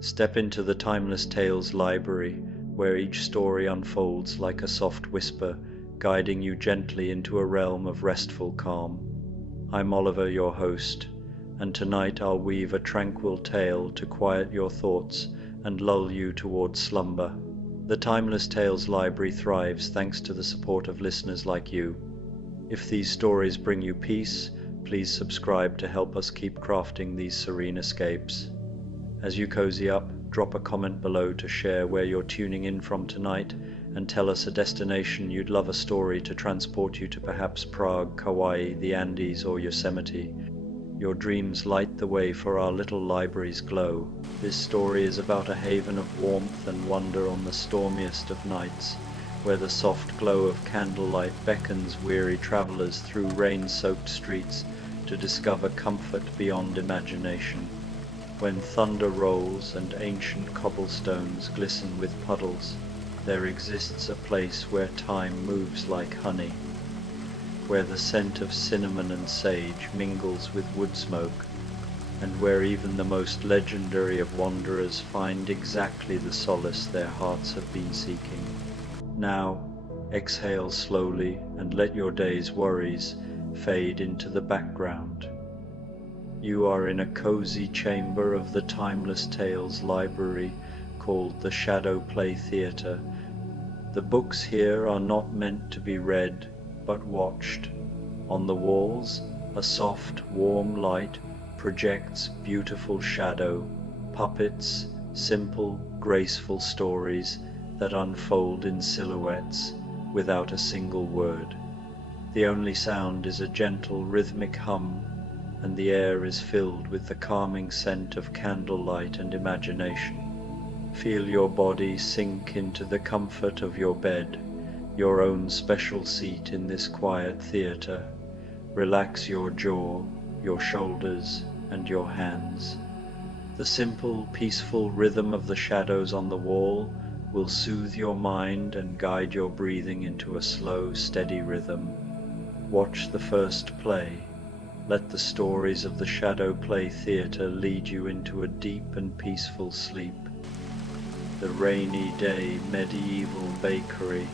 Step into the Timeless Tales library, where each story unfolds like a soft whisper, guiding you gently into a realm of restful calm. I'm Oliver, your host, and tonight I'll weave a tranquil tale to quiet your thoughts and lull you towards slumber. The Timeless Tales library thrives thanks to the support of listeners like you. If these stories bring you peace, please subscribe to help us keep crafting these serene escapes. As you cozy up, drop a comment below to share where you're tuning in from tonight and tell us a destination you'd love a story to transport you to, perhaps Prague, Kauai, the Andes, or Yosemite. Your dreams light the way for our little library's glow. This story is about a haven of warmth and wonder on the stormiest of nights, where the soft glow of candlelight beckons weary travelers through rain-soaked streets to discover comfort beyond imagination. When thunder rolls and ancient cobblestones glisten with puddles, there exists a place where time moves like honey, where the scent of cinnamon and sage mingles with woodsmoke, and where even the most legendary of wanderers find exactly the solace their hearts have been seeking. Now, exhale slowly and let your day's worries fade into the background. You are in a cozy chamber of the Timeless Tales library called the Shadow Play Theatre. The books here are not meant to be read, but watched. On the walls, a soft, warm light projects beautiful shadow, puppets, simple, graceful stories that unfold in silhouettes without a single word. The only sound is a gentle, rhythmic hum, and the air is filled with the calming scent of candlelight and imagination. Feel your body sink into the comfort of your bed, your own special seat in this quiet theatre. Relax your jaw, your shoulders, and your hands. The simple, peaceful rhythm of the shadows on the wall will soothe your mind and guide your breathing into a slow, steady rhythm. Watch the first play. Let the stories of the Shadow Play Theatre lead you into a deep and peaceful sleep. The Rainy Day Medieval Bakery.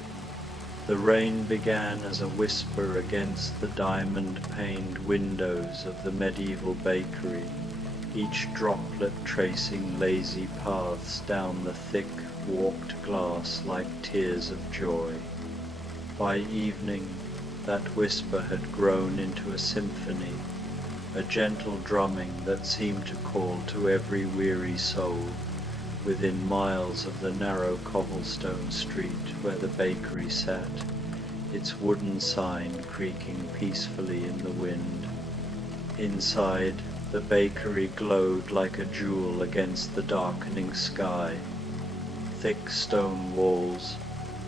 The rain began as a whisper against the diamond-paned windows of the medieval bakery, each droplet tracing lazy paths down the thick, warped glass like tears of joy. By evening, that whisper had grown into a symphony, a gentle drumming that seemed to call to every weary soul within miles of the narrow cobblestone street where the bakery sat, its wooden sign creaking peacefully in the wind. Inside, the bakery glowed like a jewel against the darkening sky. Thick stone walls,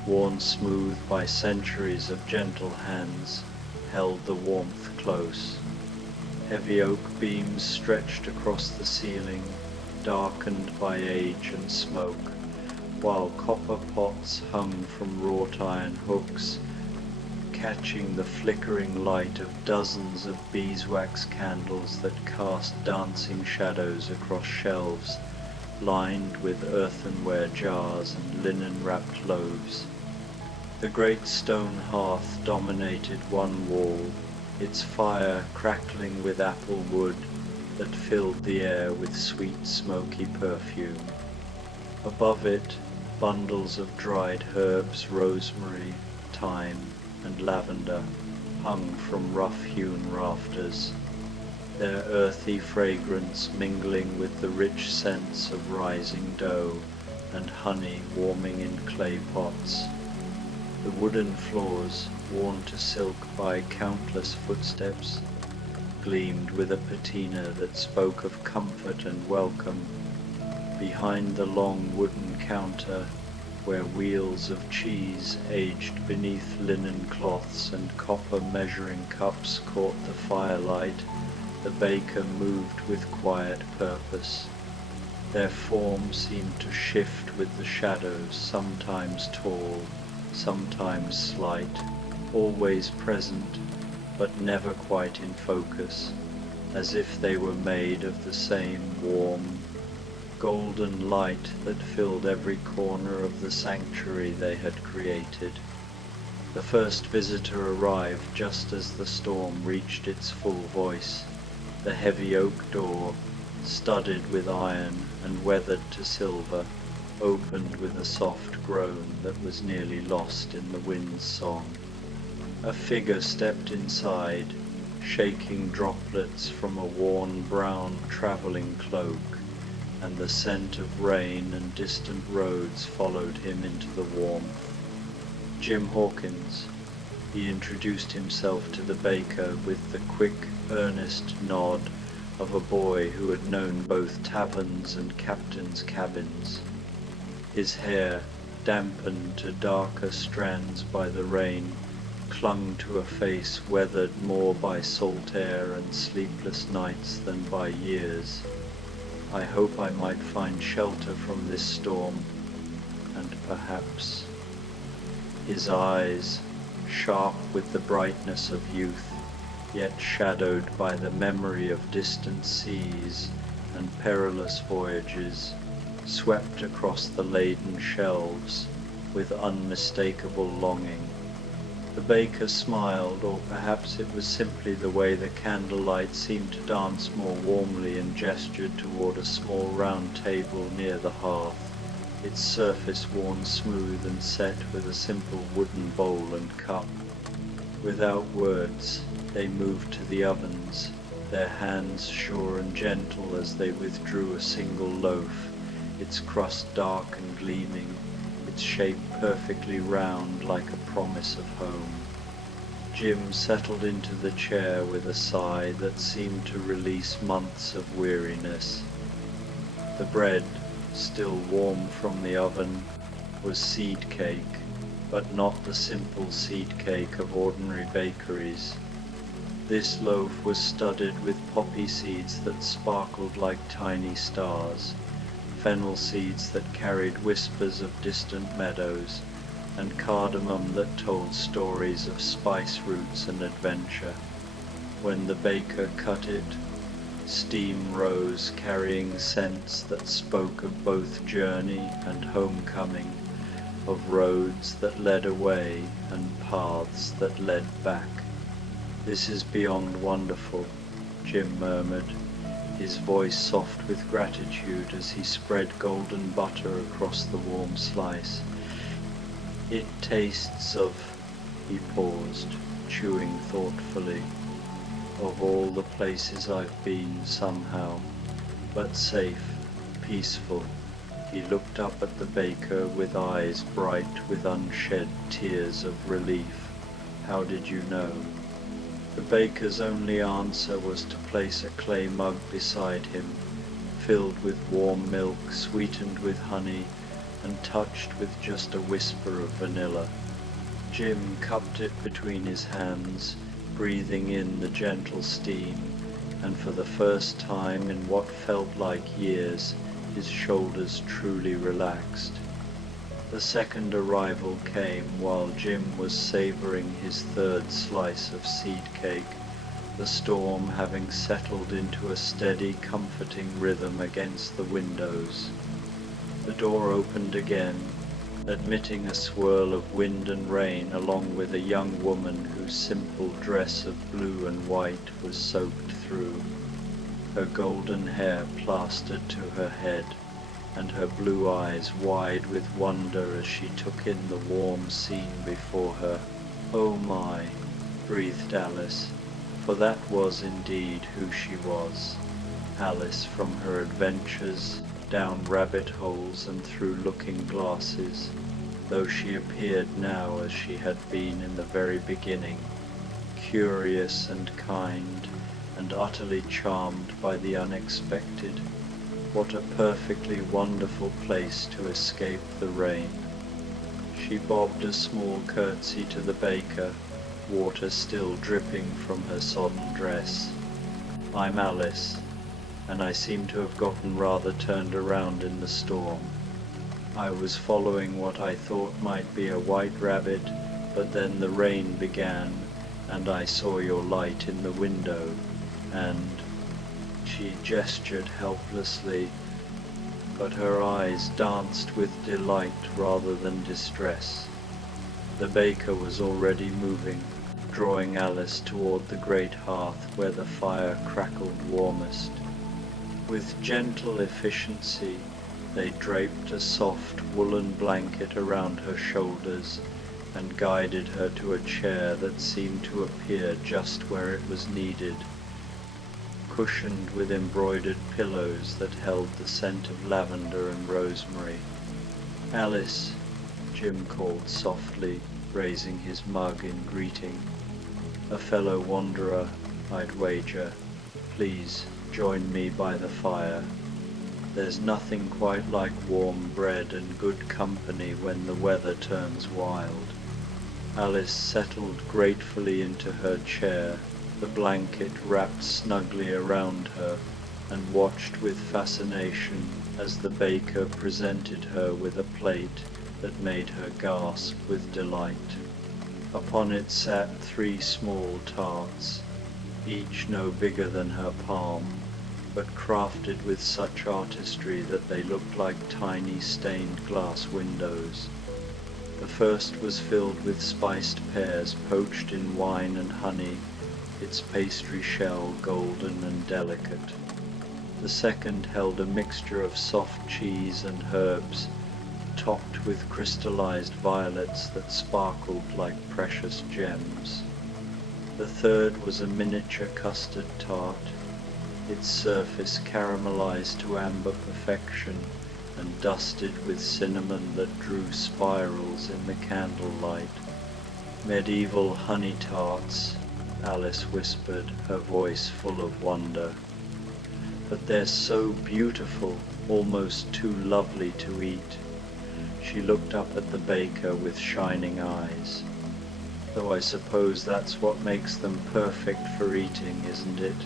worn smooth by centuries of gentle hands, held the warmth close. Heavy oak beams stretched across the ceiling, darkened by age and smoke, while copper pots hung from wrought iron hooks, catching the flickering light of dozens of beeswax candles that cast dancing shadows across shelves lined with earthenware jars and linen-wrapped loaves. The great stone hearth dominated one wall, its fire crackling with apple wood that filled the air with sweet, smoky perfume. Above it, bundles of dried herbs, rosemary, thyme, and lavender hung from rough-hewn rafters, their earthy fragrance mingling with the rich scents of rising dough and honey warming in clay pots. The wooden floors, worn to silk by countless footsteps, gleamed with a patina that spoke of comfort and welcome. Behind the long wooden counter, where wheels of cheese aged beneath linen cloths and copper measuring cups caught the firelight, the baker moved with quiet purpose. Their form seemed to shift with the shadows, sometimes tall, sometimes slight, always present, but never quite in focus, as if they were made of the same warm, golden light that filled every corner of the sanctuary they had created. The first visitor arrived just as the storm reached its full voice. The heavy oak door, studded with iron and weathered to silver, opened with a soft groan that was nearly lost in the wind's song. A figure stepped inside, shaking droplets from a worn brown traveling cloak, and the scent of rain and distant roads followed him into the warmth. Jim Hawkins. He introduced himself to the baker with the quick, earnest nod of a boy who had known both taverns and captains' cabins. His hair, dampened to darker strands by the rain, clung to a face weathered more by salt air and sleepless nights than by years. I hope I might find shelter from this storm, and perhaps... His eyes, sharp with the brightness of youth, yet shadowed by the memory of distant seas and perilous voyages, swept across the laden shelves with unmistakable longing. The baker smiled, or perhaps it was simply the way the candlelight seemed to dance more warmly, and gestured toward a small round table near the hearth, its surface worn smooth and set with a simple wooden bowl and cup. Without words, they moved to the ovens, their hands sure and gentle as they withdrew a single loaf, its crust dark and gleaming, its shape perfectly round like a promise of home. Jim settled into the chair with a sigh that seemed to release months of weariness. The bread, still warm from the oven, was seed cake, but not the simple seed cake of ordinary bakeries. This loaf was studded with poppy seeds that sparkled like tiny stars, fennel seeds that carried whispers of distant meadows, and cardamom that told stories of spice roots and adventure. When the baker cut it, steam rose, carrying scents that spoke of both journey and homecoming, of roads that led away and paths that led back. "This is beyond wonderful," Jim murmured, his voice soft with gratitude as he spread golden butter across the warm slice. "It tastes of..." He paused, chewing thoughtfully. "Of all the places I've been, somehow. But safe, peaceful." He looked up at the baker with eyes bright with unshed tears of relief. "How did you know?" The baker's only answer was to place a clay mug beside him, filled with warm milk, sweetened with honey, and touched with just a whisper of vanilla. Jim cupped it between his hands, breathing in the gentle steam, and for the first time in what felt like years, his shoulders truly relaxed. The second arrival came while Jim was savoring his third slice of seed cake, the storm having settled into a steady, comforting rhythm against the windows. The door opened again, admitting a swirl of wind and rain, along with a young woman whose simple dress of blue and white was soaked through, her golden hair plastered to her head, and her blue eyes wide with wonder as she took in the warm scene before her. "Oh my," breathed Alice, for that was indeed who she was. Alice from her adventures, down rabbit holes and through looking glasses, though she appeared now as she had been in the very beginning, curious and kind, and utterly charmed by the unexpected. What a perfectly wonderful place to escape the rain. She bobbed a small curtsy to the baker, water still dripping from her sodden dress. "I'm Alice, and I seem to have gotten rather turned around in the storm. I was following what I thought might be a white rabbit, but then the rain began, and I saw your light in the window, and..." She gestured helplessly. but her eyes danced with delight rather than distress. The baker was already moving, drawing Alice toward the great hearth where the fire crackled warmest. With gentle efficiency, they draped a soft woolen blanket around her shoulders and guided her to a chair that seemed to appear just where it was needed, cushioned with embroidered pillows that held the scent of lavender and rosemary. "Alice," Jim called softly, raising his mug in greeting. "A fellow wanderer, I'd wager. Please join me by the fire. There's nothing quite like warm bread and good company when the weather turns wild." Alice settled gratefully into her chair, the blanket wrapped snugly around her, and watched with fascination as the baker presented her with a plate that made her gasp with delight. Upon it sat 3 small tarts, each no bigger than her palm, but crafted with such artistry that they looked like tiny stained glass windows. The first was filled with spiced pears poached in wine and honey, its pastry shell golden and delicate. The second held a mixture of soft cheese and herbs, topped with crystallized violets that sparkled like precious gems. The third was a miniature custard tart, its surface caramelized to amber perfection and dusted with cinnamon that drew spirals in the candlelight. "Medieval honey tarts," Alice whispered, her voice full of wonder. "But they're so beautiful, almost too lovely to eat." She looked up at the baker with shining eyes. "Though I suppose that's what makes them perfect for eating, isn't it?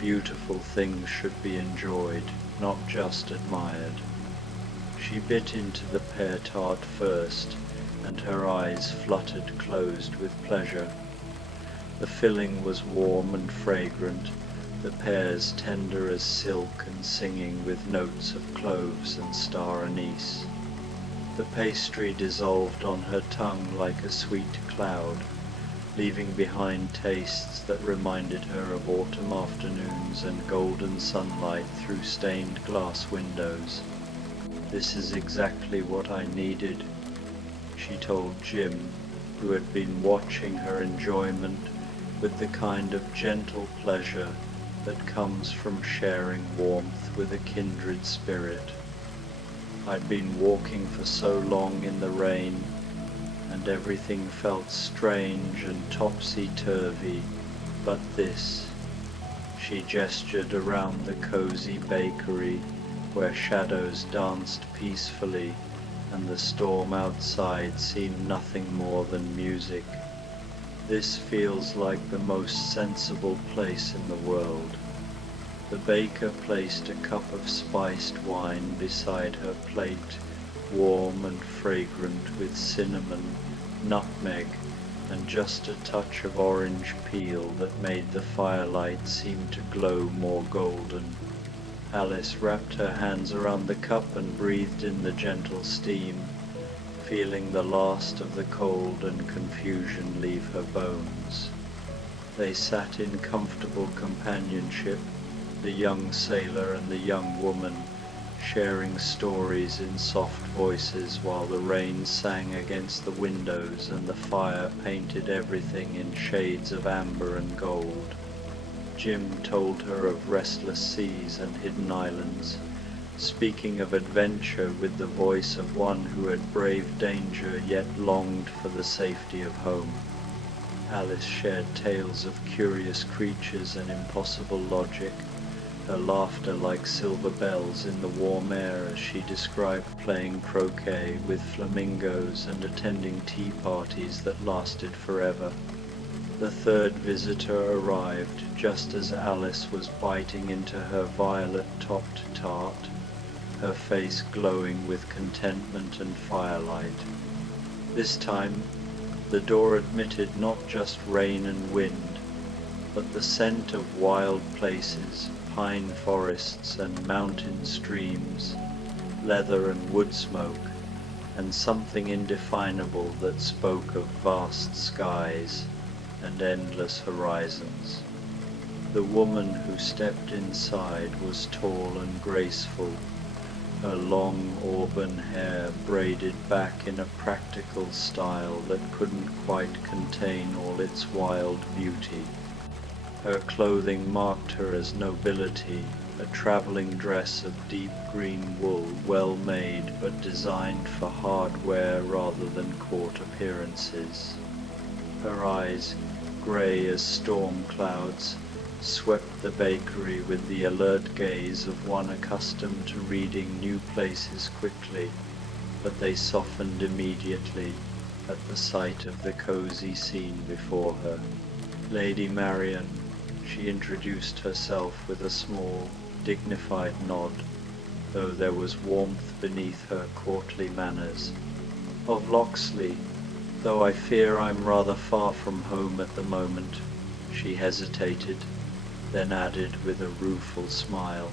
Beautiful things should be enjoyed, not just admired." She bit into the pear tart first, and her eyes fluttered closed with pleasure. The filling was warm and fragrant, the pears tender as silk and singing with notes of cloves and star anise. The pastry dissolved on her tongue like a sweet cloud, leaving behind tastes that reminded her of autumn afternoons and golden sunlight through stained glass windows. "This is exactly what I needed," she told Jim, who had been watching her enjoyment with the kind of gentle pleasure that comes from sharing warmth with a kindred spirit. "I'd been walking for so long in the rain, and everything felt strange and topsy-turvy, but this." She gestured around the cozy bakery where shadows danced peacefully and the storm outside seemed nothing more than music. "This feels like the most sensible place in the world." The baker placed a cup of spiced wine beside her plate, warm and fragrant with cinnamon, nutmeg, and just a touch of orange peel that made the firelight seem to glow more golden. Alice wrapped her hands around the cup and breathed in the gentle steam, feeling the last of the cold and confusion leave her bones. They sat in comfortable companionship, the young sailor and the young woman, sharing stories in soft voices while the rain sang against the windows and the fire painted everything in shades of amber and gold. Jim told her of restless seas and hidden islands, speaking of adventure with the voice of one who had braved danger yet longed for the safety of home. Alice shared tales of curious creatures and impossible logic, her laughter like silver bells in the warm air as she described playing croquet with flamingos and attending tea parties that lasted forever. The third visitor arrived just as Alice was biting into her violet-topped tart, her face glowing with contentment and firelight. This time, the door admitted not just rain and wind, but the scent of wild places, pine forests and mountain streams, leather and wood smoke, and something indefinable that spoke of vast skies and endless horizons. The woman who stepped inside was tall and graceful, her long auburn hair braided back in a practical style that couldn't quite contain all its wild beauty. Her clothing marked her as nobility, a traveling dress of deep green wool, well made but designed for hard wear rather than court appearances. Her eyes, grey as storm clouds, swept the bakery with the alert gaze of one accustomed to reading new places quickly, but they softened immediately at the sight of the cozy scene before her. Lady Marian, she introduced herself with a small, dignified nod, though there was warmth beneath her courtly manners. Of Locksley, though I fear I'm rather far from home at the moment. She hesitated, then added with a rueful smile,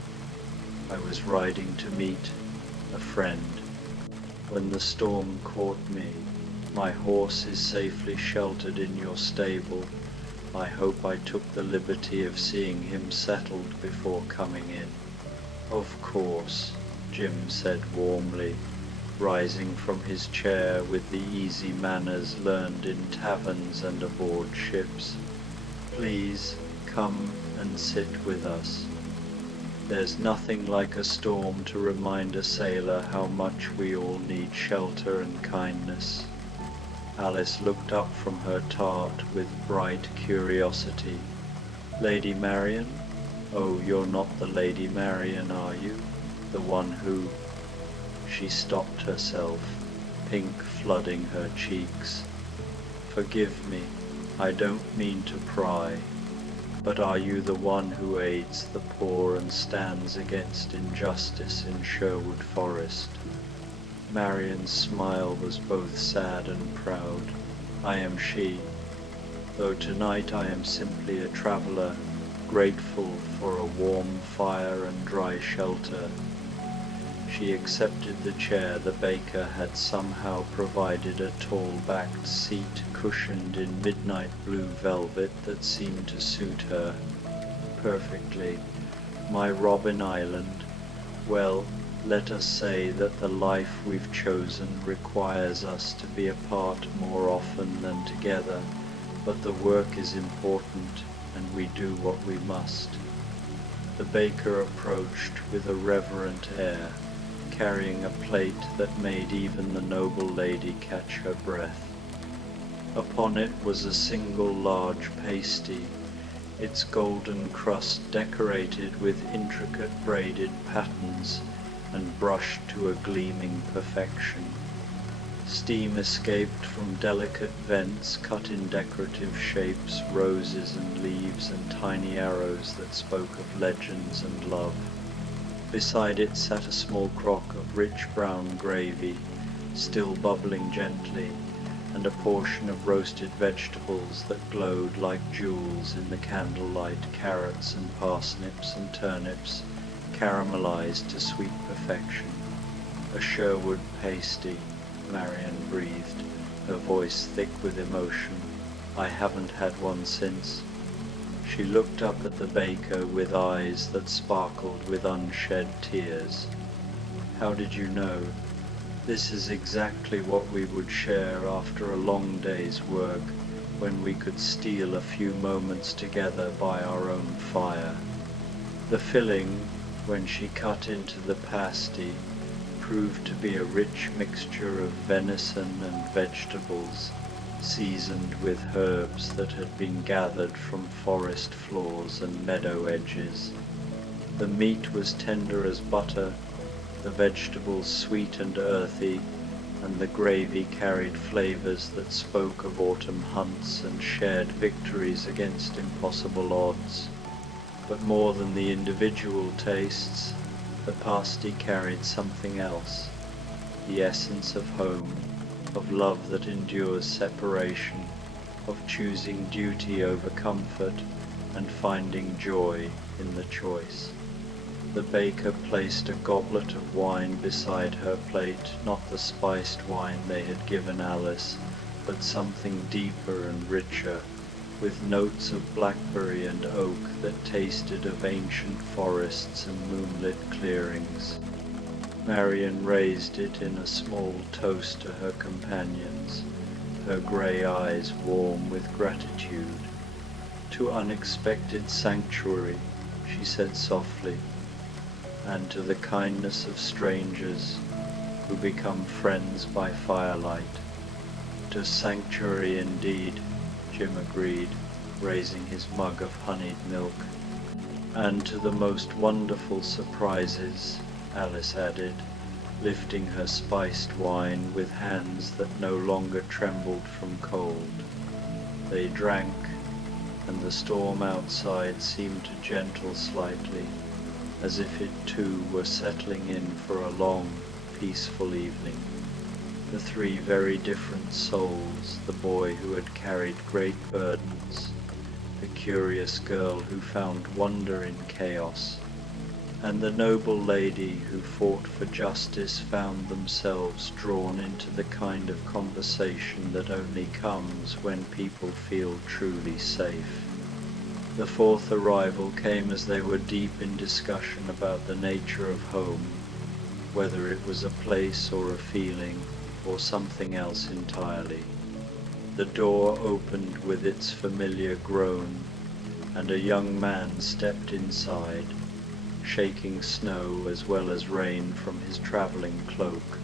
I was riding to meet a friend. When the storm caught me, my horse is safely sheltered in your stable. I hope I took the liberty of seeing him settled before coming in. Of course, Jim said warmly, rising from his chair with the easy manners learned in taverns and aboard ships. Please come and sit with us. There's nothing like a storm to remind a sailor how much we all need shelter and kindness. Alice looked up from her tart with bright curiosity. Lady Marian? Oh, you're not the Lady Marian, are you? The one who... She stopped herself, pink flooding her cheeks. Forgive me, I don't mean to pry, but are you the one who aids the poor and stands against injustice in Sherwood Forest? Marian's smile was both sad and proud. I am she, though tonight I am simply a traveller, grateful for a warm fire and dry shelter. She accepted the chair the baker had somehow provided, a tall-backed seat cushioned in midnight blue velvet that seemed to suit her perfectly. My Robin Island, well, let us say that the life we've chosen requires us to be apart more often than together, but the work is important and we do what we must. The baker approached with a reverent air, carrying a plate that made even the noble lady catch her breath. Upon it was a single large pasty, its golden crust decorated with intricate braided patterns and brushed to a gleaming perfection. Steam escaped from delicate vents cut in decorative shapes, roses and leaves and tiny arrows that spoke of legends and love. Beside it sat a small crock of rich brown gravy, still bubbling gently, and a portion of roasted vegetables that glowed like jewels in the candlelight, carrots and parsnips and turnips, caramelized to sweet perfection. A Sherwood pasty, Marian breathed, her voice thick with emotion. I haven't had one since. She looked up at the baker with eyes that sparkled with unshed tears. How did you know? This is exactly what we would share after a long day's work, when we could steal a few moments together by our own fire. The filling, when she cut into the pasty, proved to be a rich mixture of venison and vegetables, seasoned with herbs that had been gathered from forest floors and meadow edges. The meat was tender as butter, the vegetables sweet and earthy, and the gravy carried flavors that spoke of autumn hunts and shared victories against impossible odds. But more than the individual tastes, the pasty carried something else, the essence of home, of love that endures separation, of choosing duty over comfort, and finding joy in the choice. The baker placed a goblet of wine beside her plate, not the spiced wine they had given Alice, but something deeper and richer, with notes of blackberry and oak that tasted of ancient forests and moonlit clearings. Marian raised it in a small toast to her companions, her grey eyes warm with gratitude. "To unexpected sanctuary," she said softly, "and to the kindness of strangers who become friends by firelight." "To sanctuary indeed," Jim agreed, raising his mug of honeyed milk. "And to the most wonderful surprises," Alice added, lifting her spiced wine with hands that no longer trembled from cold. They drank, and the storm outside seemed to gentle slightly, as if it too were settling in for a long, peaceful evening. The three very different souls, the boy who had carried great burdens, the curious girl who found wonder in chaos, and the noble lady who fought for justice, found themselves drawn into the kind of conversation that only comes when people feel truly safe. The fourth arrival came as they were deep in discussion about the nature of home, whether it was a place or a feeling, or something else entirely. The door opened with its familiar groan, and a young man stepped inside, shaking snow as well as rain from his travelling cloak.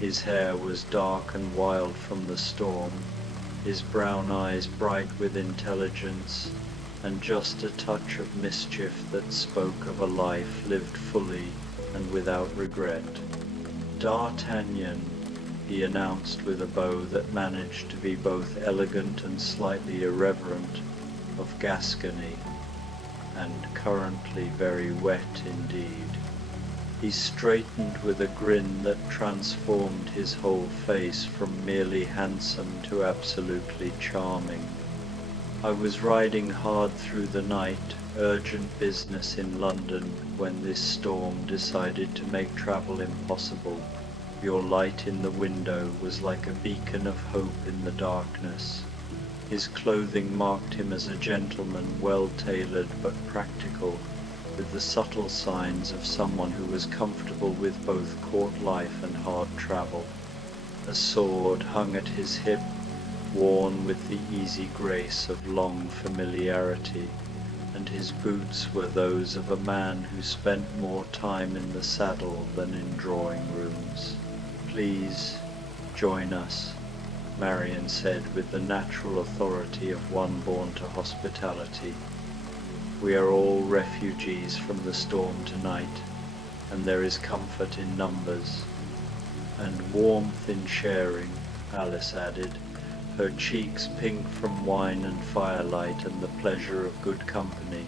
His hair was dark and wild from the storm, his brown eyes bright with intelligence, and just a touch of mischief that spoke of a life lived fully and without regret. "D'Artagnan," he announced with a bow that managed to be both elegant and slightly irreverent, "of Gascony, and currently very wet indeed." He straightened with a grin that transformed his whole face from merely handsome to absolutely charming. "I was riding hard through the night, urgent business in London, when this storm decided to make travel impossible. Your light in the window was like a beacon of hope in the darkness." His clothing marked him as a gentleman, well-tailored but practical, with the subtle signs of someone who was comfortable with both court life and hard travel. A sword hung at his hip, worn with the easy grace of long familiarity, and his boots were those of a man who spent more time in the saddle than in drawing rooms. "Please join us," Marian said with the natural authority of one born to hospitality. "We are all refugees from the storm tonight, and there is comfort in numbers." "And warmth in sharing," Alice added, her cheeks pink from wine and firelight and the pleasure of good company.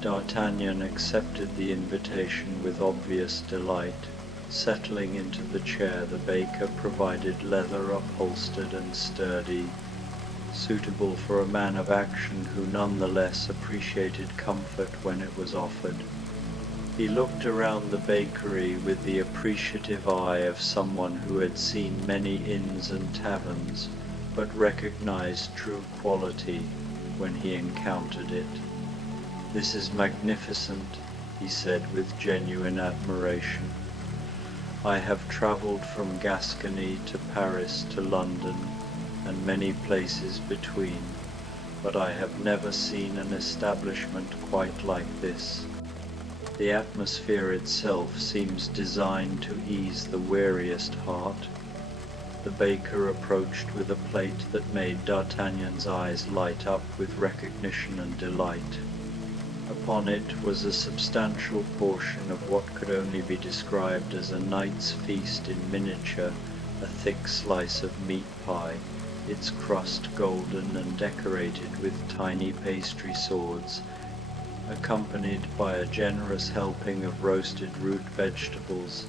D'Artagnan accepted the invitation with obvious delight. Settling into the chair the baker provided, leather upholstered and sturdy, suitable for a man of action who nonetheless appreciated comfort when it was offered. He looked around the bakery with the appreciative eye of someone who had seen many inns and taverns, but recognized true quality when he encountered it. "This is magnificent," he said with genuine admiration. "I have travelled from Gascony to Paris to London, and many places between, but I have never seen an establishment quite like this. The atmosphere itself seems designed to ease the weariest heart." The baker approached with a plate that made D'Artagnan's eyes light up with recognition and delight. Upon it was a substantial portion of what could only be described as a knight's feast in miniature, a thick slice of meat pie, its crust golden and decorated with tiny pastry swords, accompanied by a generous helping of roasted root vegetables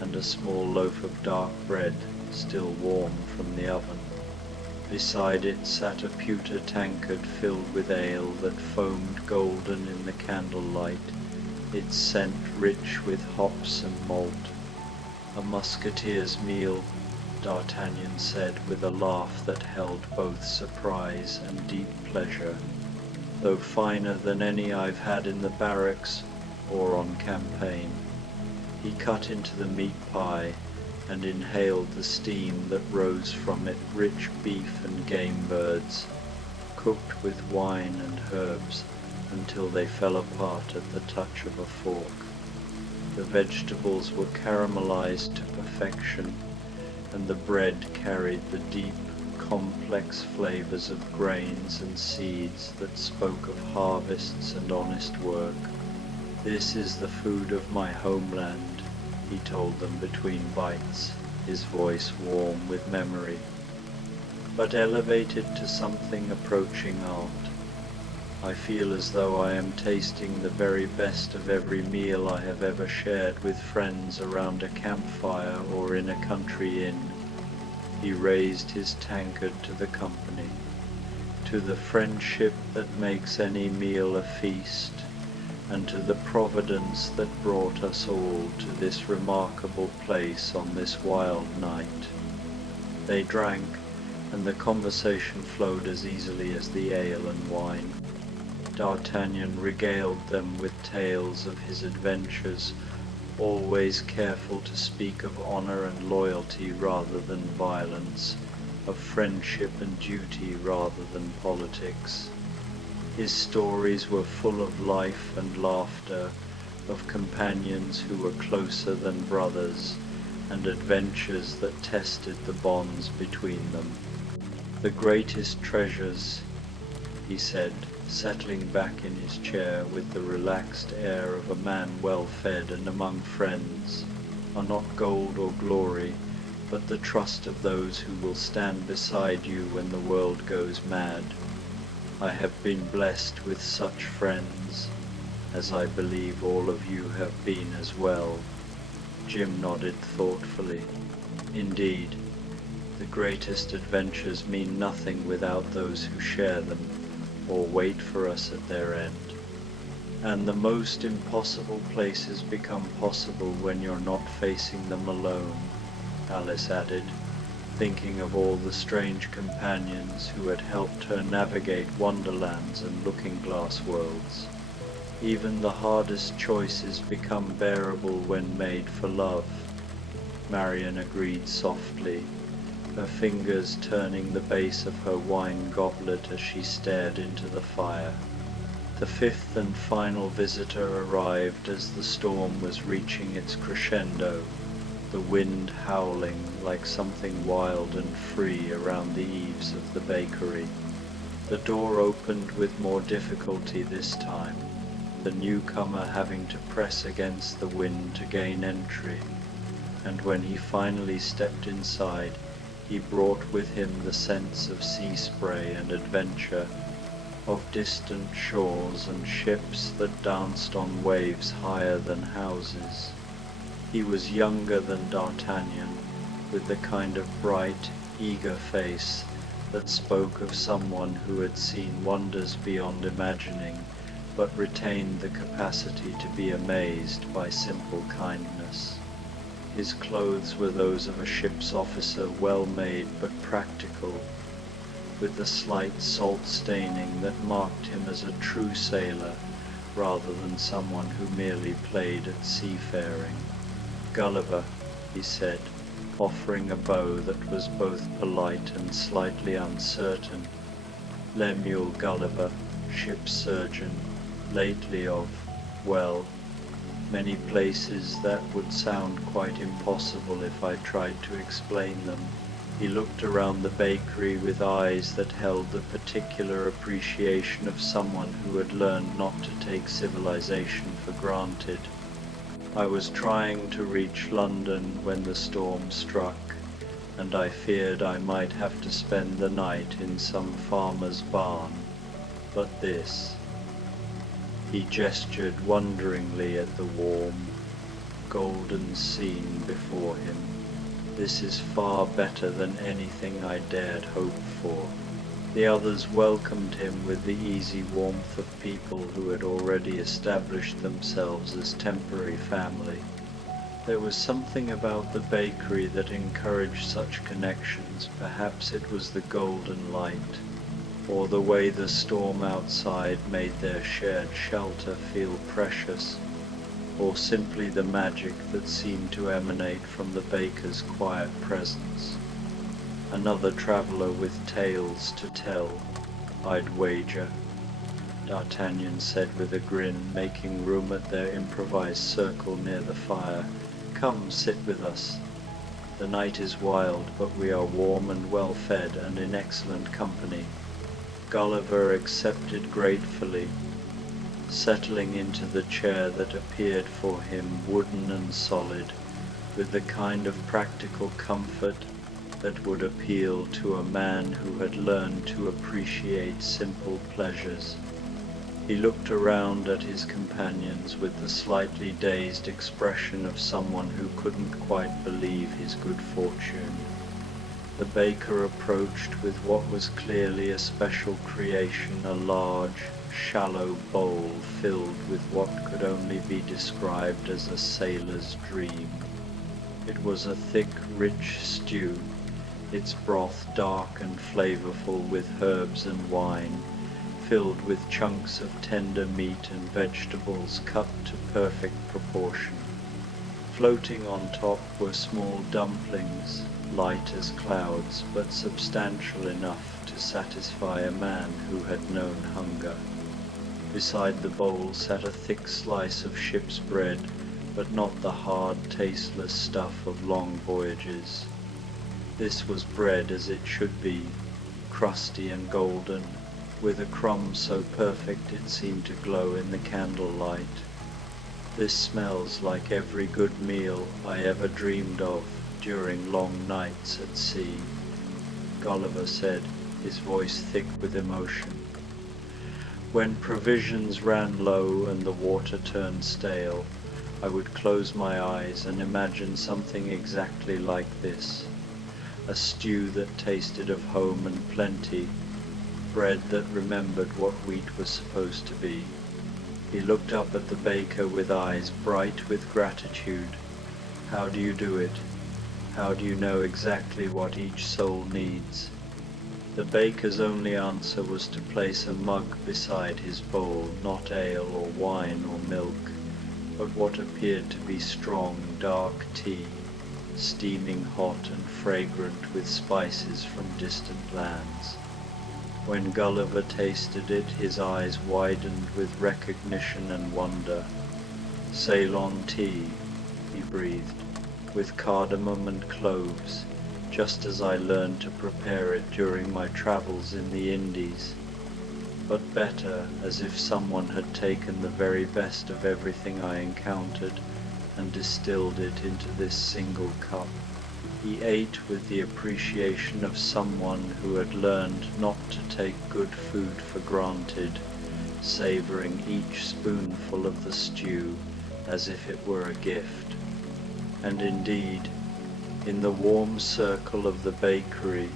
and a small loaf of dark bread, still warm from the oven. Beside it sat a pewter tankard filled with ale that foamed golden in the candlelight, its scent rich with hops and malt. "A musketeer's meal," D'Artagnan said with a laugh that held both surprise and deep pleasure, "though finer than any I've had in the barracks or on campaign." He cut into the meat pie and inhaled the steam that rose from it, rich beef and game birds, cooked with wine and herbs until they fell apart at the touch of a fork. The vegetables were caramelized to perfection, and the bread carried the deep, complex flavors of grains and seeds that spoke of harvests and honest work. "This is the food of my homeland," he told them between bites, his voice warm with memory, but elevated to something approaching art. "I feel as though I am tasting the very best of every meal I have ever shared with friends around a campfire or in a country inn." He raised his tankard to the company. "To the friendship that makes any meal a feast, and to the providence that brought us all to this remarkable place on this wild night." They drank, and the conversation flowed as easily as the ale and wine. D'Artagnan regaled them with tales of his adventures, always careful to speak of honor and loyalty rather than violence, of friendship and duty rather than politics. His stories were full of life and laughter, of companions who were closer than brothers, and adventures that tested the bonds between them. "The greatest treasures," he said, settling back in his chair with the relaxed air of a man well fed and among friends, "are not gold or glory, but the trust of those who will stand beside you when the world goes mad. I have been blessed with such friends, as I believe all of you have been as well." Jim nodded thoughtfully. "Indeed, the greatest adventures mean nothing without those who share them, or wait for us at their end. And the most impossible places become possible when you're not facing them alone," Alice added, thinking of all the strange companions who had helped her navigate wonderlands and looking-glass worlds. "Even the hardest choices become bearable when made for love," Marian agreed softly, her fingers turning the base of her wine goblet as she stared into the fire. The fifth and final visitor arrived as the storm was reaching its crescendo, the wind howling like something wild and free around the eaves of the bakery. The door opened with more difficulty this time, the newcomer having to press against the wind to gain entry, and when he finally stepped inside, he brought with him the sense of sea spray and adventure, of distant shores and ships that danced on waves higher than houses. He was younger than D'Artagnan, with the kind of bright, eager face that spoke of someone who had seen wonders beyond imagining, but retained the capacity to be amazed by simple kindness. His clothes were those of a ship's officer, well made but practical, with the slight salt staining that marked him as a true sailor rather than someone who merely played at seafaring. "Gulliver," he said, offering a bow that was both polite and slightly uncertain. "Lemuel Gulliver, ship's surgeon, lately of, well, many places that would sound quite impossible if I tried to explain them." He looked around the bakery with eyes that held the particular appreciation of someone who had learned not to take civilization for granted. "I was trying to reach London when the storm struck, and I feared I might have to spend the night in some farmer's barn. But this—" He gestured wonderingly at the warm, golden scene before him. "This is far better than anything I dared hope for." The others welcomed him with the easy warmth of people who had already established themselves as temporary family. There was something about the bakery that encouraged such connections. Perhaps it was the golden light, or the way the storm outside made their shared shelter feel precious, or simply the magic that seemed to emanate from the baker's quiet presence. Another traveller with tales to tell, I'd wager, D'Artagnan said with a grin, making room at their improvised circle near the fire. Come, sit with us. The night is wild, but we are warm and well fed and in excellent company. Gulliver accepted gratefully, settling into the chair that appeared for him wooden and solid, with the kind of practical comfort that would appeal to a man who had learned to appreciate simple pleasures. He looked around at his companions with the slightly dazed expression of someone who couldn't quite believe his good fortune. The baker approached with what was clearly a special creation, a large, shallow bowl filled with what could only be described as a sailor's dream. It was a thick, rich stew, its broth dark and flavorful with herbs and wine, filled with chunks of tender meat and vegetables cut to perfect proportion. Floating on top were small dumplings, light as clouds, but substantial enough to satisfy a man who had known hunger. Beside the bowl sat a thick slice of ship's bread, but not the hard, tasteless stuff of long voyages. This was bread as it should be, crusty and golden, with a crumb so perfect it seemed to glow in the candlelight. This smells like every good meal I ever dreamed of during long nights at sea, Gulliver said, his voice thick with emotion. When provisions ran low and the water turned stale, I would close my eyes and imagine something exactly like this. A stew that tasted of home and plenty, bread that remembered what wheat was supposed to be. He looked up at the baker with eyes bright with gratitude. How do you do it? How do you know exactly what each soul needs? The baker's only answer was to place a mug beside his bowl, not ale or wine or milk, but what appeared to be strong, dark tea, steaming hot and fragrant with spices from distant lands. When Gulliver tasted it, his eyes widened with recognition and wonder. Ceylon tea, he breathed, with cardamom and cloves, just as I learned to prepare it during my travels in the Indies, but better, as if someone had taken the very best of everything I encountered and distilled it into this single cup. He ate with the appreciation of someone who had learned not to take good food for granted, savoring each spoonful of the stew as if it were a gift. And indeed, in the warm circle of the bakery,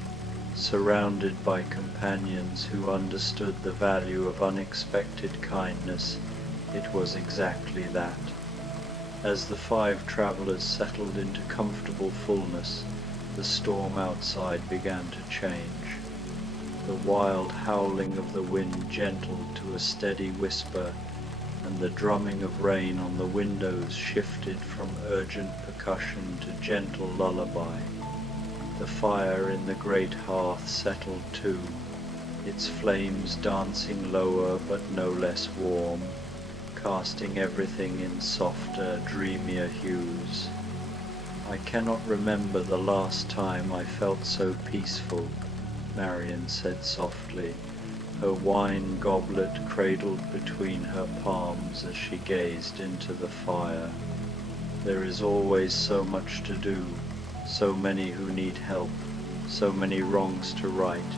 surrounded by companions who understood the value of unexpected kindness, it was exactly that. As the 5 travelers settled into comfortable fullness, the storm outside began to change. The wild howling of the wind gentled to a steady whisper, and the drumming of rain on the windows shifted from urgent percussion to gentle lullaby. The fire in the great hearth settled too, its flames dancing lower but no less warm, casting everything in softer, dreamier hues. I cannot remember the last time I felt so peaceful, Marian said softly, her wine goblet cradled between her palms as she gazed into the fire. There is always so much to do, so many who need help, so many wrongs to right,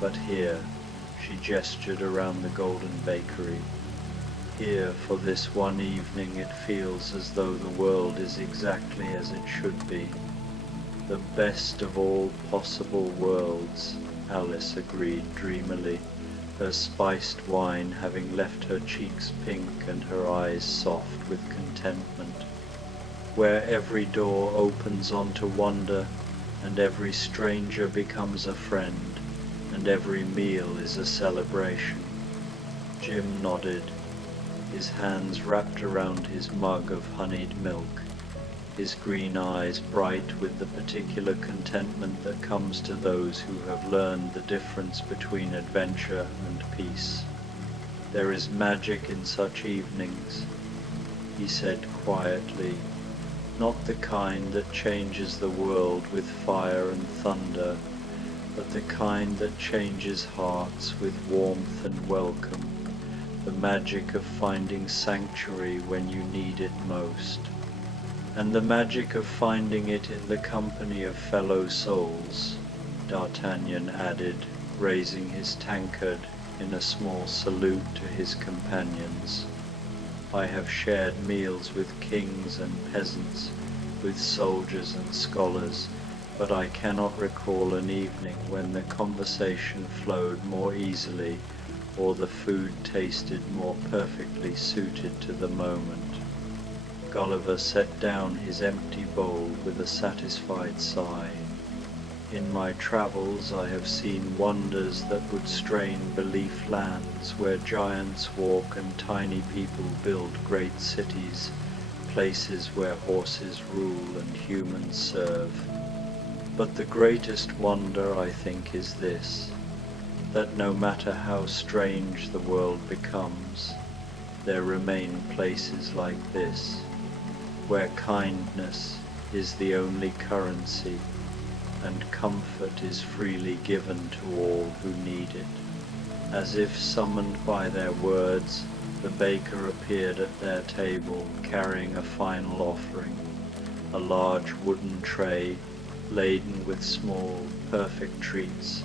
but here, she gestured around the golden bakery, here, for this one evening, it feels as though the world is exactly as it should be. The best of all possible worlds, Alice agreed dreamily, her spiced wine having left her cheeks pink and her eyes soft with contentment. Where every door opens onto wonder, and every stranger becomes a friend, and every meal is a celebration. Jim nodded, his hands wrapped around his mug of honeyed milk, his green eyes bright with the particular contentment that comes to those who have learned the difference between adventure and peace. There is magic in such evenings, he said quietly, not the kind that changes the world with fire and thunder, but the kind that changes hearts with warmth and welcome, the magic of finding sanctuary when you need it most, and the magic of finding it in the company of fellow souls, D'Artagnan added, raising his tankard in a small salute to his companions. I have shared meals with kings and peasants, with soldiers and scholars, but I cannot recall an evening when the conversation flowed more easily or the food tasted more perfectly suited to the moment. Gulliver set down his empty bowl with a satisfied sigh. In my travels I have seen wonders that would strain belief, lands where giants walk and tiny people build great cities, places where horses rule and humans serve. But the greatest wonder, I think, is this, that no matter how strange the world becomes, there remain places like this, where kindness is the only currency, and comfort is freely given to all who need it. As if summoned by their words, the baker appeared at their table carrying a final offering, a large wooden tray laden with small, perfect treats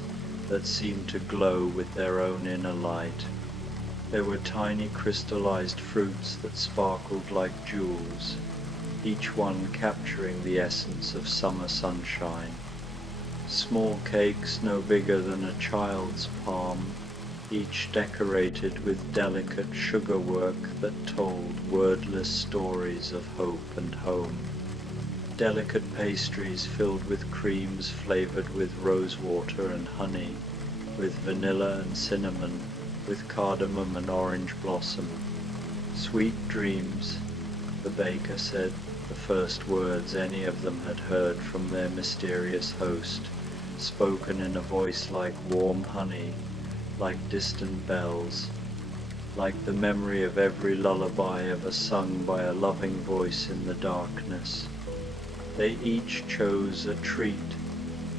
that seemed to glow with their own inner light. There were tiny crystallized fruits that sparkled like jewels, each one capturing the essence of summer sunshine. Small cakes no bigger than a child's palm, each decorated with delicate sugar work that told wordless stories of hope and home. Delicate pastries filled with creams flavored with rosewater and honey, with vanilla and cinnamon, with cardamom and orange blossom. Sweet dreams, the baker said, the first words any of them had heard from their mysterious host, spoken in a voice like warm honey, like distant bells, like the memory of every lullaby ever sung by a loving voice in the darkness. They each chose a treat,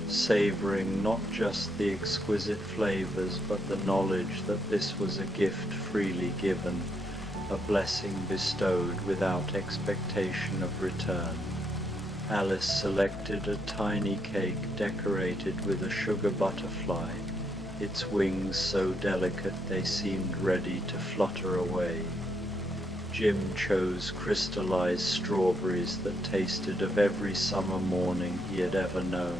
savoring not just the exquisite flavors but the knowledge that this was a gift freely given, a blessing bestowed without expectation of return. Alice selected a tiny cake decorated with a sugar butterfly, its wings so delicate they seemed ready to flutter away. Jim chose crystallized strawberries that tasted of every summer morning he had ever known.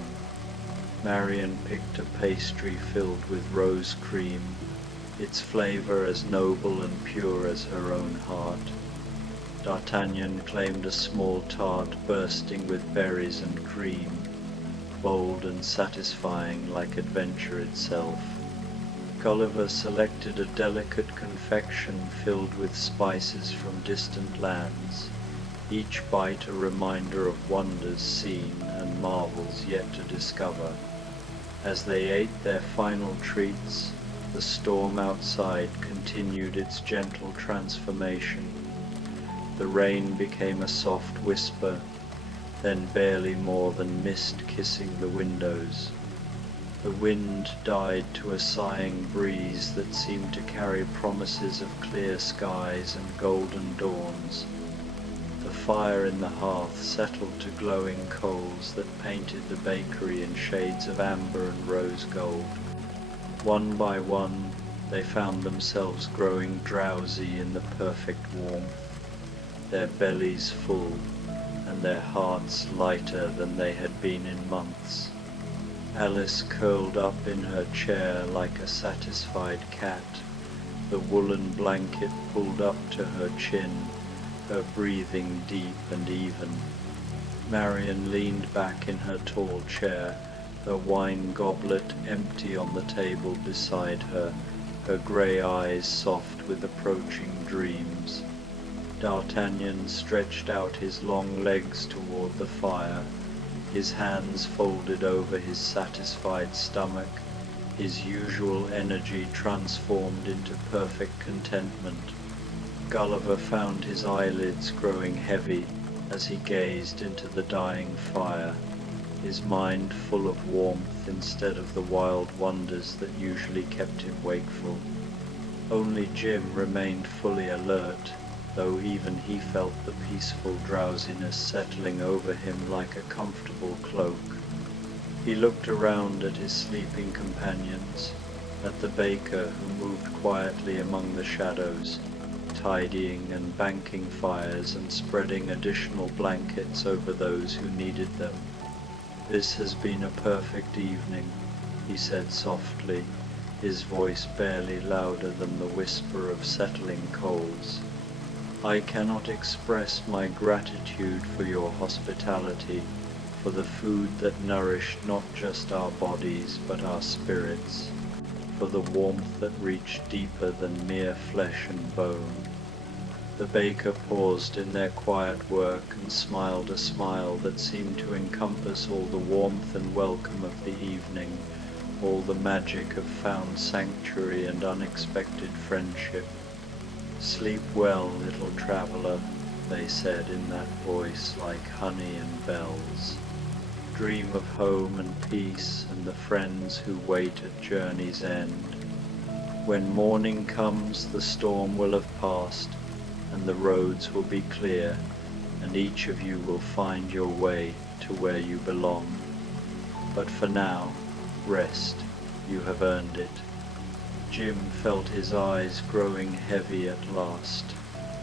Marian picked a pastry filled with rose cream, its flavor as noble and pure as her own heart. D'Artagnan claimed a small tart bursting with berries and cream, bold and satisfying like adventure itself. Gulliver selected a delicate confection filled with spices from distant lands, each bite a reminder of wonders seen and marvels yet to discover. As they ate their final treats, the storm outside continued its gentle transformation. The rain became a soft whisper, then barely more than mist kissing the windows. The wind died to a sighing breeze that seemed to carry promises of clear skies and golden dawns. The fire in the hearth settled to glowing coals that painted the bakery in shades of amber and rose gold. One by one, they found themselves growing drowsy in the perfect warmth, their bellies full, and their hearts lighter than they had been in months. Alice curled up in her chair like a satisfied cat, the woolen blanket pulled up to her chin, her breathing deep and even. Marian leaned back in her tall chair, her wine goblet empty on the table beside her, her grey eyes soft with approaching dreams. D'Artagnan stretched out his long legs toward the fire, his hands folded over his satisfied stomach, his usual energy transformed into perfect contentment. Gulliver found his eyelids growing heavy as he gazed into the dying fire, his mind full of warmth instead of the wild wonders that usually kept him wakeful. Only Jim remained fully alert, though even he felt the peaceful drowsiness settling over him like a comfortable cloak. He looked around at his sleeping companions, at the baker who moved quietly among the shadows, tidying and banking fires and spreading additional blankets over those who needed them. "This has been a perfect evening," he said softly, his voice barely louder than the whisper of settling coals. "I cannot express my gratitude for your hospitality, for the food that nourished not just our bodies but our spirits, for the warmth that reached deeper than mere flesh and bone." The baker paused in their quiet work and smiled a smile that seemed to encompass all the warmth and welcome of the evening, all the magic of found sanctuary and unexpected friendship. "Sleep well, little traveler," they said in that voice like honey and bells. "Dream of home and peace and the friends who wait at journey's end. When morning comes, the storm will have passed, and the roads will be clear, and each of you will find your way to where you belong. But for now, rest. You have earned it." Jim felt his eyes growing heavy at last,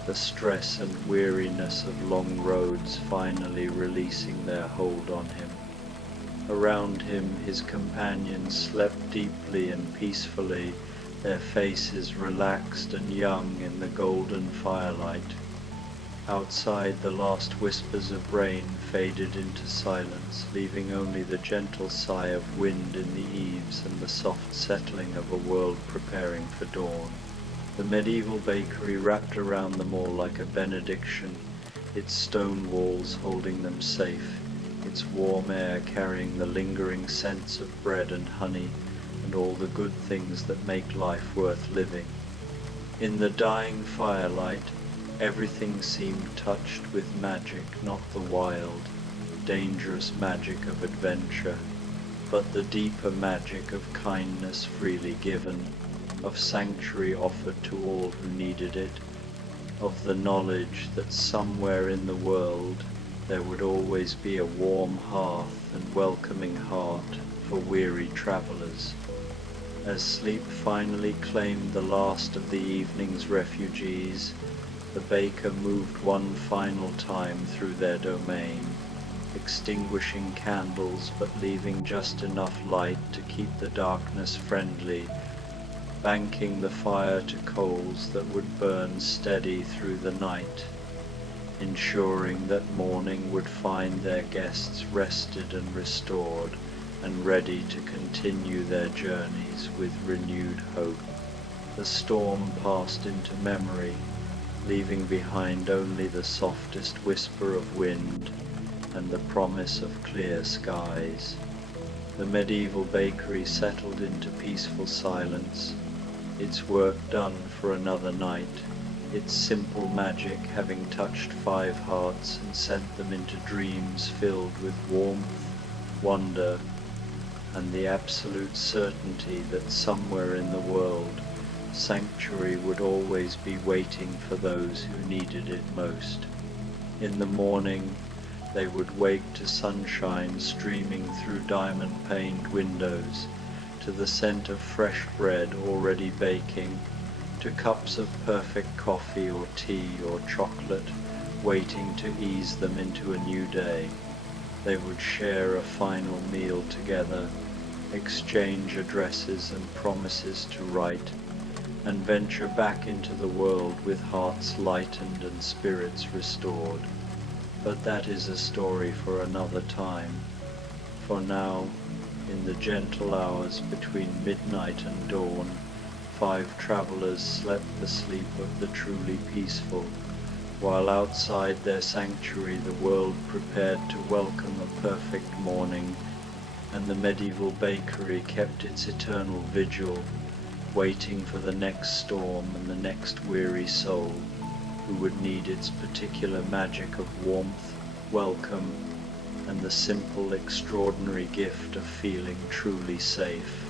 the stress and weariness of long roads finally releasing their hold on him. Around him his companions slept deeply and peacefully, their faces relaxed and young in the golden firelight. Outside, the last whispers of rain faded into silence, leaving only the gentle sigh of wind in the eaves and the soft settling of a world preparing for dawn. The medieval bakery wrapped around them all like a benediction, its stone walls holding them safe, its warm air carrying the lingering scents of bread and honey and all the good things that make life worth living. In the dying firelight, everything seemed touched with magic, not the wild, dangerous magic of adventure, but the deeper magic of kindness freely given, of sanctuary offered to all who needed it, of the knowledge that somewhere in the world there would always be a warm hearth and welcoming heart for weary travelers. As sleep finally claimed the last of the evening's refugees, the baker moved one final time through their domain, extinguishing candles but leaving just enough light to keep the darkness friendly, banking the fire to coals that would burn steady through the night, ensuring that morning would find their guests rested and restored and ready to continue their journeys with renewed hope. The storm passed into memory, leaving behind only the softest whisper of wind and the promise of clear skies. The medieval bakery settled into peaceful silence, its work done for another night, its simple magic having touched 5 hearts and sent them into dreams filled with warmth, wonder, and the absolute certainty that somewhere in the world, sanctuary would always be waiting for those who needed it most. In the morning, they would wake to sunshine streaming through diamond-paned windows, to the scent of fresh bread already baking, to cups of perfect coffee or tea or chocolate waiting to ease them into a new day. They would share a final meal together, exchange addresses and promises to write, and venture back into the world with hearts lightened and spirits restored. But that is a story for another time. For now, in the gentle hours between midnight and dawn, 5 travelers slept the sleep of the truly peaceful, while outside their sanctuary the world prepared to welcome a perfect morning, and the medieval bakery kept its eternal vigil, waiting for the next storm and the next weary soul, who would need its particular magic of warmth, welcome, and the simple, extraordinary gift of feeling truly safe.